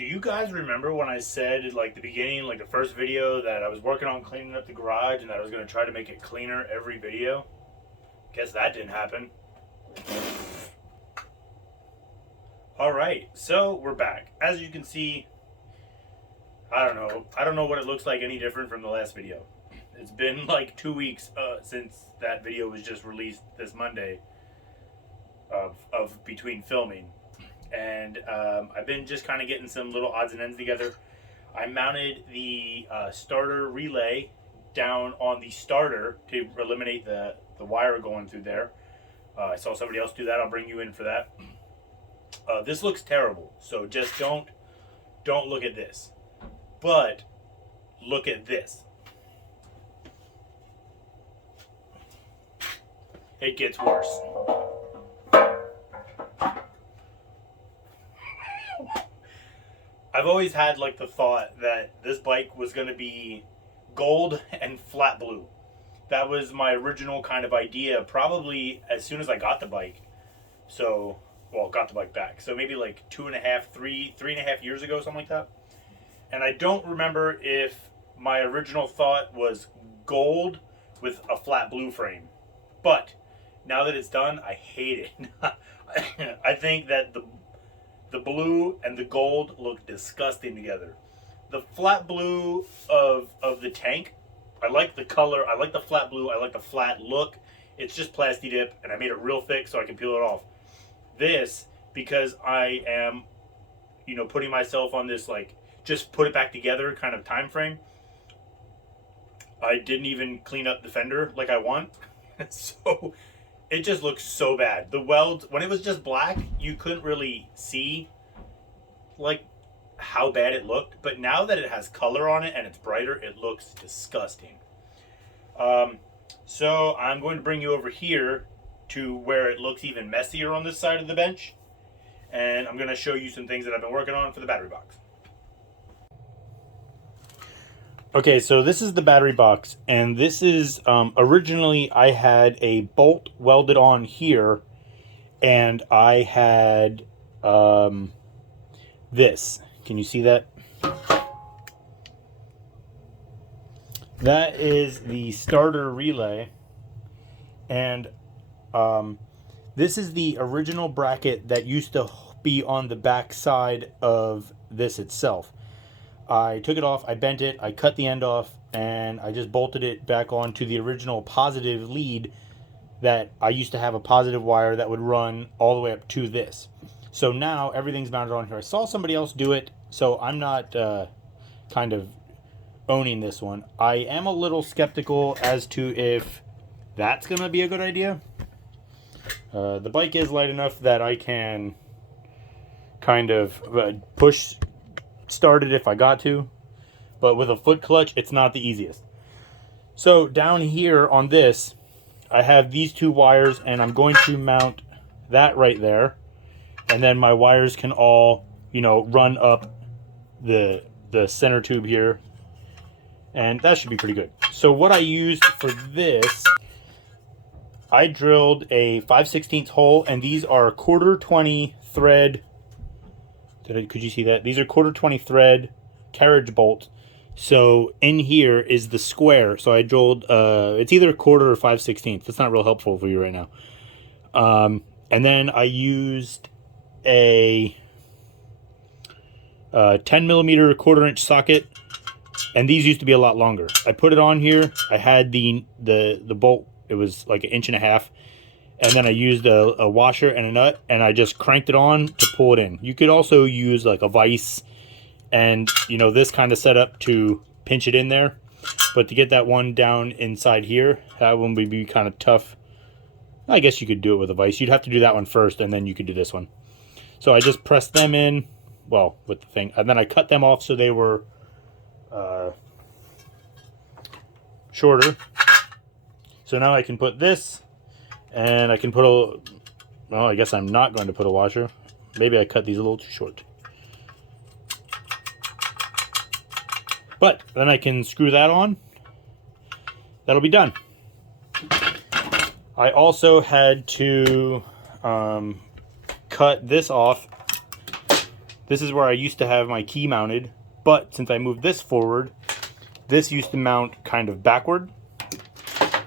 Do you guys remember when I said, like, the beginning, like the first video, that I was working on cleaning up the garage and that I was going to try to make it cleaner every video? Guess that didn't happen. Alright, so we're back. As you can see, I don't know what it looks like any different from the last video. It's been like 2 weeks since that video was just released this Monday of between filming. And I've been just kind of getting some little odds and ends together. I mounted the starter relay down on the starter to eliminate the wire going through there. I saw somebody else do that. I'll bring you in for that. This looks terrible, so just don't look at this. But look at this. It gets worse. I've always had like the thought that this bike was going to be gold and flat blue. That was my original kind of idea, probably as soon as I got the bike. So, well, got the bike back. So maybe like 3.5 years ago, something like that. And I don't remember if my original thought was gold with a flat blue frame. But now that it's done, I hate it. I think that the blue and the gold look disgusting together. The flat blue of the tank, I like the color, I like the flat blue, I like the flat look. It's just Plasti Dip, and I made it real thick so I can peel it off. This, because I am, putting myself on this, like, just put it back together kind of time frame, I didn't even clean up the fender like I want. So it just looks so bad. The welds, when it was just black, you couldn't really see like how bad it looked. But now that it has color on it and it's brighter, it looks disgusting. So I'm going to bring you over here to where it looks even messier on this side of the bench. And I'm going to show you some things that I've been working on for the battery box. Okay, so this is the battery box, and this is, originally I had a bolt welded on here, and I had, this. Can you see that? That is the starter relay, and, this is the original bracket that used to be on the back side of this itself. I took it off, I bent it, I cut the end off, and I just bolted it back onto the original positive lead that I used to have a positive wire that would run all the way up to this. So now everything's mounted on here. I saw somebody else do it, so I'm not kind of owning this one. I am a little skeptical as to if that's going to be a good idea. The bike is light enough that I can kind of push start it if I got to, but with a foot clutch it's not the easiest. So down here on this I have these two wires, and I'm going to mount that right there, and then my wires can all run up the center tube here, and that should be pretty good. So what I used for this, I drilled a 5/16 hole, and these are 1/4-20 thread. Could you see that? These are 1/4-20 thread carriage bolts. So in here is the square. So I drilled, it's either 1/4 or 5/16. That's not real helpful for you right now. And then I used a 10mm 1/4-inch socket. And these used to be a lot longer. I put it on here. I had the bolt. It was like 1.5 inches. And then I used a washer and a nut, and I just cranked it on to pull it in. You could also use like a vise and, this kind of setup to pinch it in there. But to get that one down inside here, that one would be kind of tough. I guess you could do it with a vise. You'd have to do that one first, and then you could do this one. So I just pressed them in, well, with the thing. And then I cut them off so they were shorter. So now I can put this. And I can put well, I guess I'm not going to put a washer. Maybe I cut these a little too short. But then I can screw that on. That'll be done. I also had to cut this off. This is where I used to have my key mounted, but since I moved this forward, this used to mount kind of backward.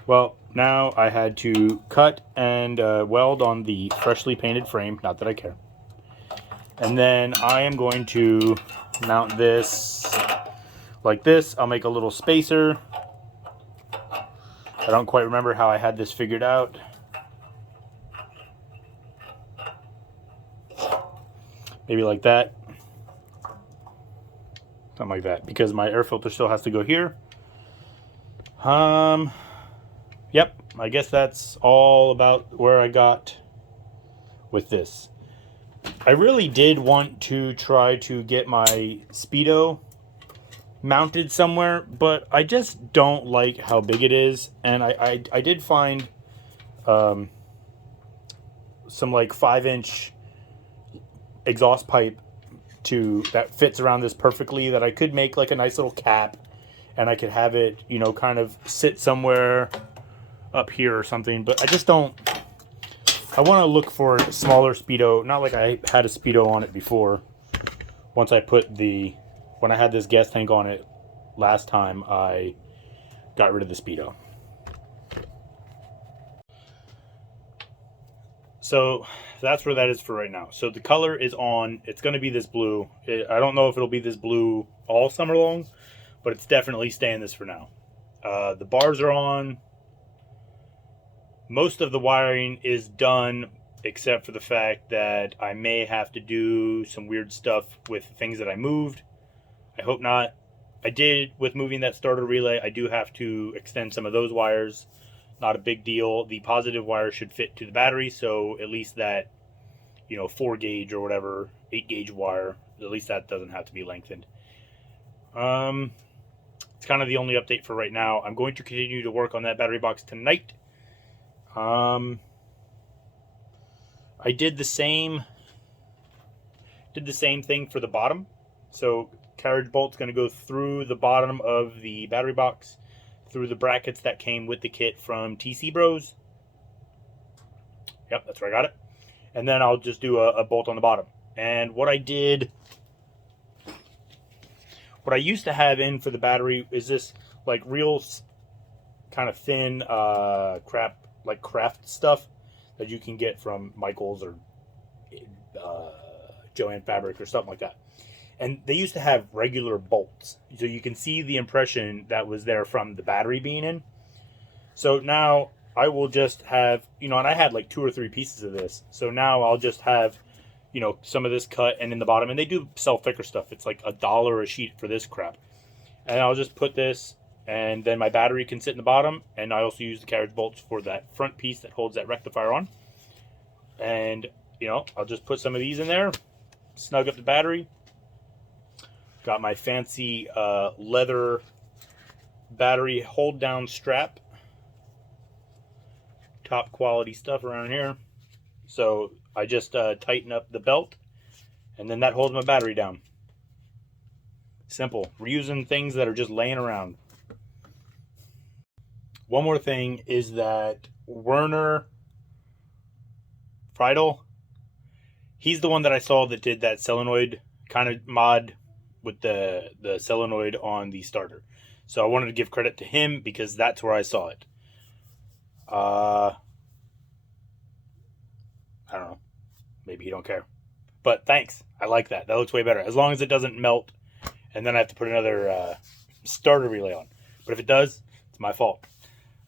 Well, now I had to cut and weld on the freshly painted frame, not that I care. And then I am going to mount this like this. I'll make a little spacer. I don't quite remember how I had this figured out. Maybe like that. Something like that, because my air filter still has to go here. Yep, I guess that's all about where I got with this. I really did want to try to get my Speedo mounted somewhere, but I just don't like how big it is. And I did find some like 5-inch exhaust pipe that fits around this perfectly, that I could make like a nice little cap, and I could have it, you know, kind of sit somewhere up here or something. But I just don't. I want to look for a smaller Speedo, not like I had a Speedo on it before. Once I put when I had this gas tank on it last time, I got rid of the Speedo. So that's where that is for right now. So the color is on. It's going to be this blue. I don't know if it'll be this blue all summer long, but it's definitely staying this for now. The bars are on. Most of the wiring is done, except for the fact that I may have to do some weird stuff with things that I moved. I hope not. I did, with moving that starter relay, I do have to extend some of those wires. Not a big deal. The positive wire should fit to the battery, so at least that, you know, 4 gauge or whatever, 8 gauge wire, at least that doesn't have to be lengthened. It's kind of the only update for right now. I'm going to continue to work on that battery box tonight. I did the same thing for the bottom. So carriage bolt's going to go through the bottom of the battery box, through the brackets that came with the kit from TC Bros. Yep, that's where I got it. And then I'll just do a bolt on the bottom. And what I used to have in for the battery is this like real kind of thin craft stuff that you can get from Michael's or Joann Fabric or something like that. And they used to have regular bolts, so you can see the impression that was there from the battery being in. So now I will just have, you know, and I had like 2 or 3 pieces of this. So now I'll just have, you know, some of this cut and in the bottom. And they do sell thicker stuff. It's like $1 a sheet for this crap. And I'll just put this, and then my battery can sit in the bottom. And I also use the carriage bolts for that front piece that holds that rectifier on. And, you know, I'll just put some of these in there, snug up the battery. Got my fancy leather battery hold down strap. Top quality stuff around here. So I just tighten up the belt, and then that holds my battery down. Simple. Reusing things that are just laying around. One more thing is that Werner Friedel, he's the one that I saw that did that solenoid kind of mod with the solenoid on the starter. So I wanted to give credit to him because that's where I saw it. I don't know. Maybe he don't care. But thanks. I like that. That looks way better. As long as it doesn't melt and then I have to put another starter relay on. But if it does, it's my fault.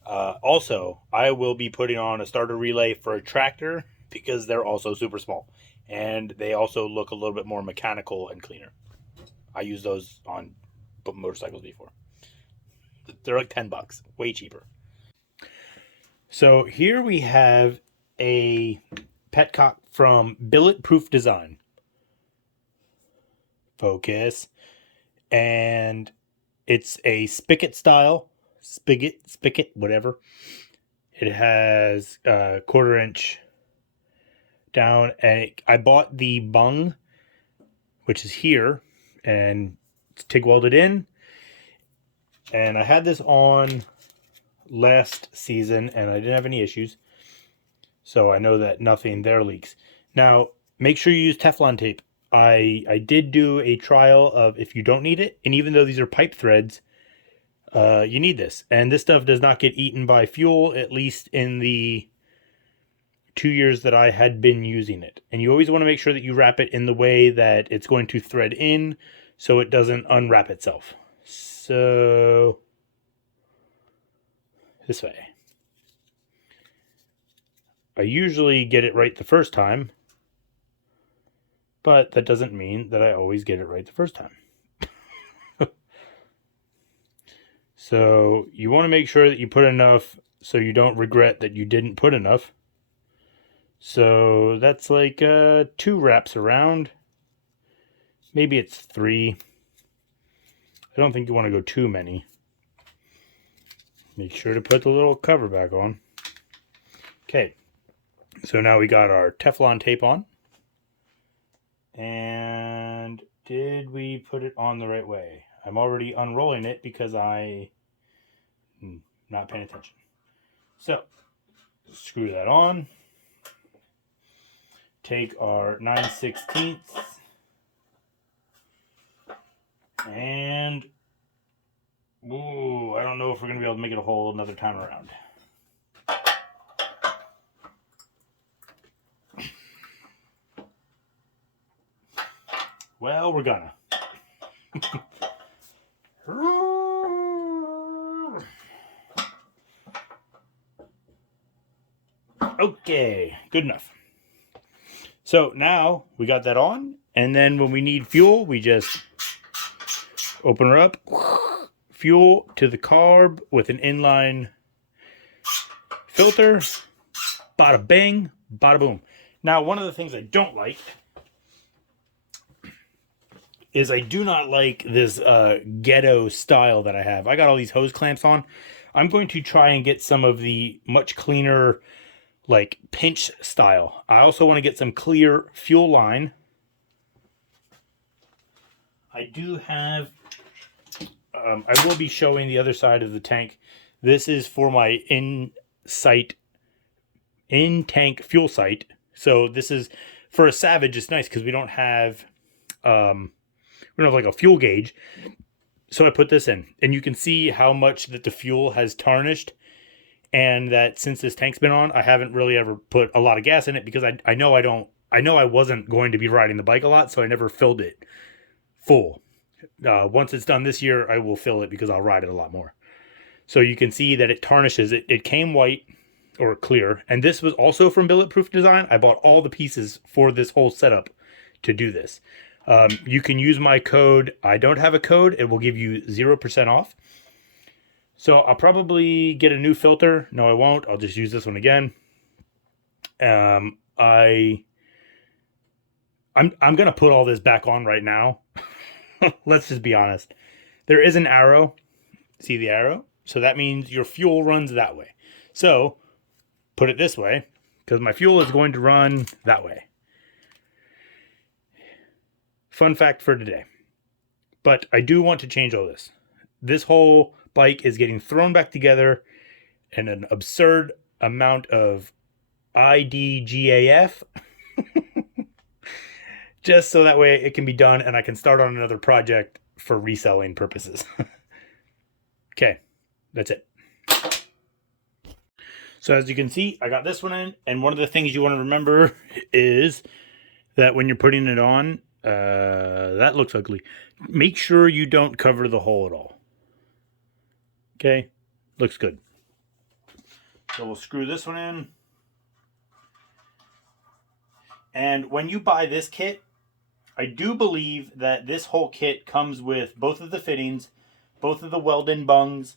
Also, I will be putting on a starter relay for a tractor because they're also super small. And they also look a little bit more mechanical and cleaner. I used those on motorcycles before. They're like $10, way cheaper. So here we have a Petcock from Billet Proof Design. Focus. And it's a spigot style. Spigot, whatever. It has a 1/4 inch down. And I bought the bung, which is here. And it's TIG welded in. And I had this on last season and I didn't have any issues. So I know that nothing there leaks. Now, make sure you use Teflon tape. I did do a trial of if you don't need it, and even though these are pipe threads, you need this. And this stuff does not get eaten by fuel, at least in the 2 years that I had been using it. And you always want to make sure that you wrap it in the way that it's going to thread in, so it doesn't unwrap itself. So this way. I usually get it right the first time, but that doesn't mean that I always get it right the first time. So you want to make sure that you put enough so you don't regret that you didn't put enough. So that's like 2 wraps around. Maybe it's 3. I don't think you want to go too many. Make sure to put the little cover back on. Okay, so now we got our Teflon tape on. And did we put it on the right way? I'm already unrolling it because I'm not paying attention. So, screw that on. Take our 9/16 and ooh, I don't know if we're going to be able to make it a whole another time around. Well, we're gonna. Okay, good enough. So now we got that on, and then when we need fuel, we just open her up, fuel to the carb with an inline filter, bada bing, bada boom. Now, one of the things I don't like is I do not like this ghetto style that I have. I got all these hose clamps on. I'm going to try and get some of the much cleaner, like pinch style. I also want to get some clear fuel line. I do have, I will be showing the other side of the tank. This is for my in-tank fuel sight. So this is, for a Savage, it's nice because we don't have like a fuel gauge. So I put this in, and you can see how much that the fuel has tarnished, and that since this tank's been on, I haven't really ever put a lot of gas in it because I know I wasn't going to be riding the bike a lot, so I never filled it full. Once it's done this year, I will fill it because I'll ride it a lot more. So you can see that it tarnishes. It came white or clear, and this was also from Bulletproof Design. I bought all the pieces for this whole setup to do this. You can use my code. I don't have a code. It will give you 0% off. So I'll probably get a new filter. No, I won't. I'll just use this one again. I'm going to put all this back on right now. Let's just be honest. There is an arrow. See the arrow? So that means your fuel runs that way. So put it this way, because my fuel is going to run that way. Fun fact for today. But I do want to change all this. This whole bike is getting thrown back together in an absurd amount of IDGAF. Just so that way it can be done and I can start on another project for reselling purposes. Okay, that's it. So as you can see, I got this one in, and one of the things you want to remember is that when you're putting it on, that looks ugly. Make sure you don't cover the hole at all. Okay, looks good. So we'll screw this one in. And when you buy this kit, I do believe that this whole kit comes with both of the fittings, both of the weld-in bungs,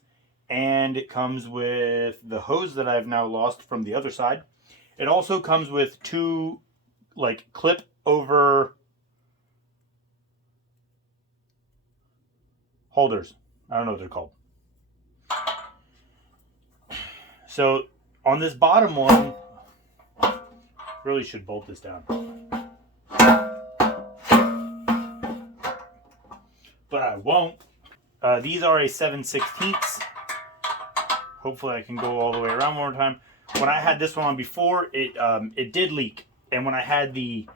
and it comes with the hose that I've now lost from the other side. It also comes with 2 like clip over holders. I don't know what they're called. So on this bottom one, really should bolt this down. But I won't. These are a 7/16. Hopefully I can go all the way around one more time. When I had this one on before, it did leak. And when I had the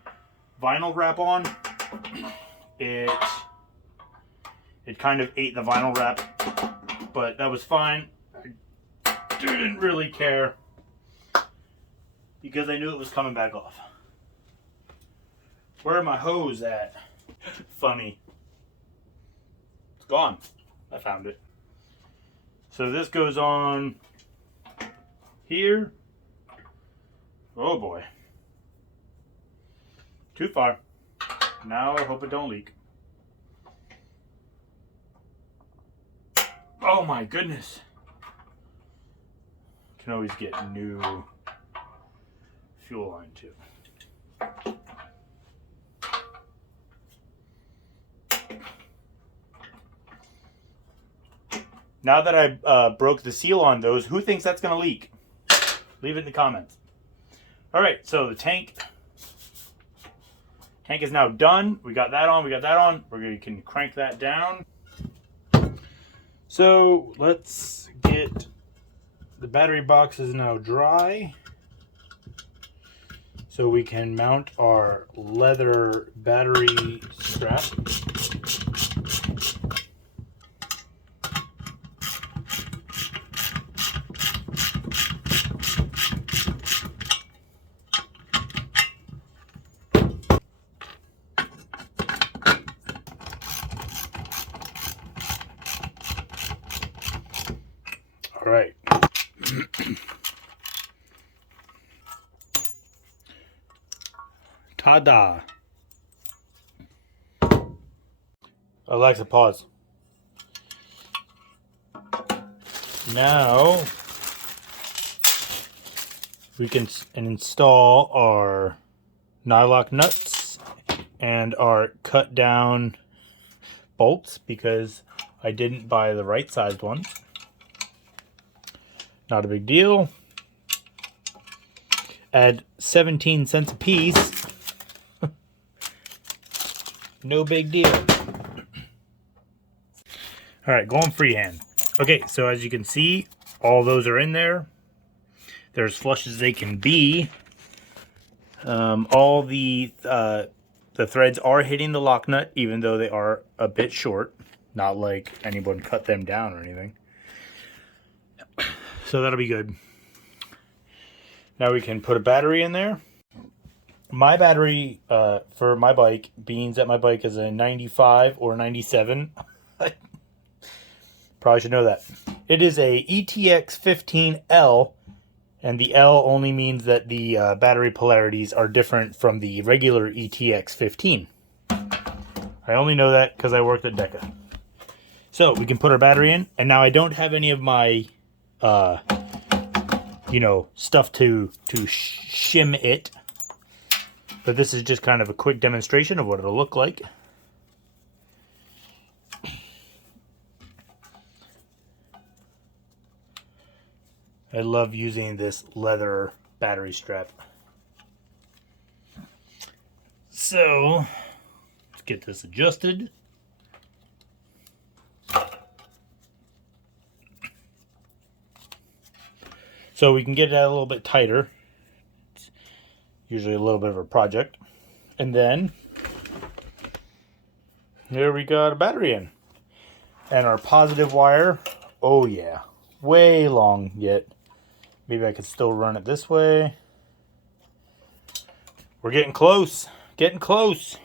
vinyl wrap on, it kind of ate the vinyl wrap, but that was fine. I didn't really care because I knew it was coming back off. Where are my hose at? Funny. It's gone. I found it. So this goes on here. Oh boy. Too far. Now I hope it don't leak. Oh my goodness. Can always get new fuel line too. Now that I broke the seal on those, who thinks that's going to leak? Leave it in the comments. All right, so the tank is now done. We got that on. We can crank that down. So let's get the battery box is now dry. So we can mount our leather battery strap. All right. Ta-da. Alexa, pause. Now we can install our nylock nuts and our cut down bolts because I didn't buy the right sized ones. Not a big deal. Add 17 cents a piece. No big deal. All right, going freehand. Okay, so as you can see, all those are in there. They're as flush as they can be. All the threads are hitting the lock nut, even though they are a bit short. Not like anyone cut them down or anything. So that'll be good. Now we can put a battery in there. My battery for my bike, being that my bike is a 95 or 97. Probably should know that. It is a ETX 15L, and the L only means that the battery polarities are different from the regular ETX 15. I only know that because I worked at Deca. So we can put our battery in, and now I don't have any of my stuff to shim it. But this is just kind of a quick demonstration of what it'll look like. I love using this leather battery strap. So, let's get this adjusted. So we can get it a little bit tighter. It's usually a little bit of a project. And then, here we got a battery in. And our positive wire, oh yeah, way long yet. Maybe I could still run it this way. We're getting close, getting close.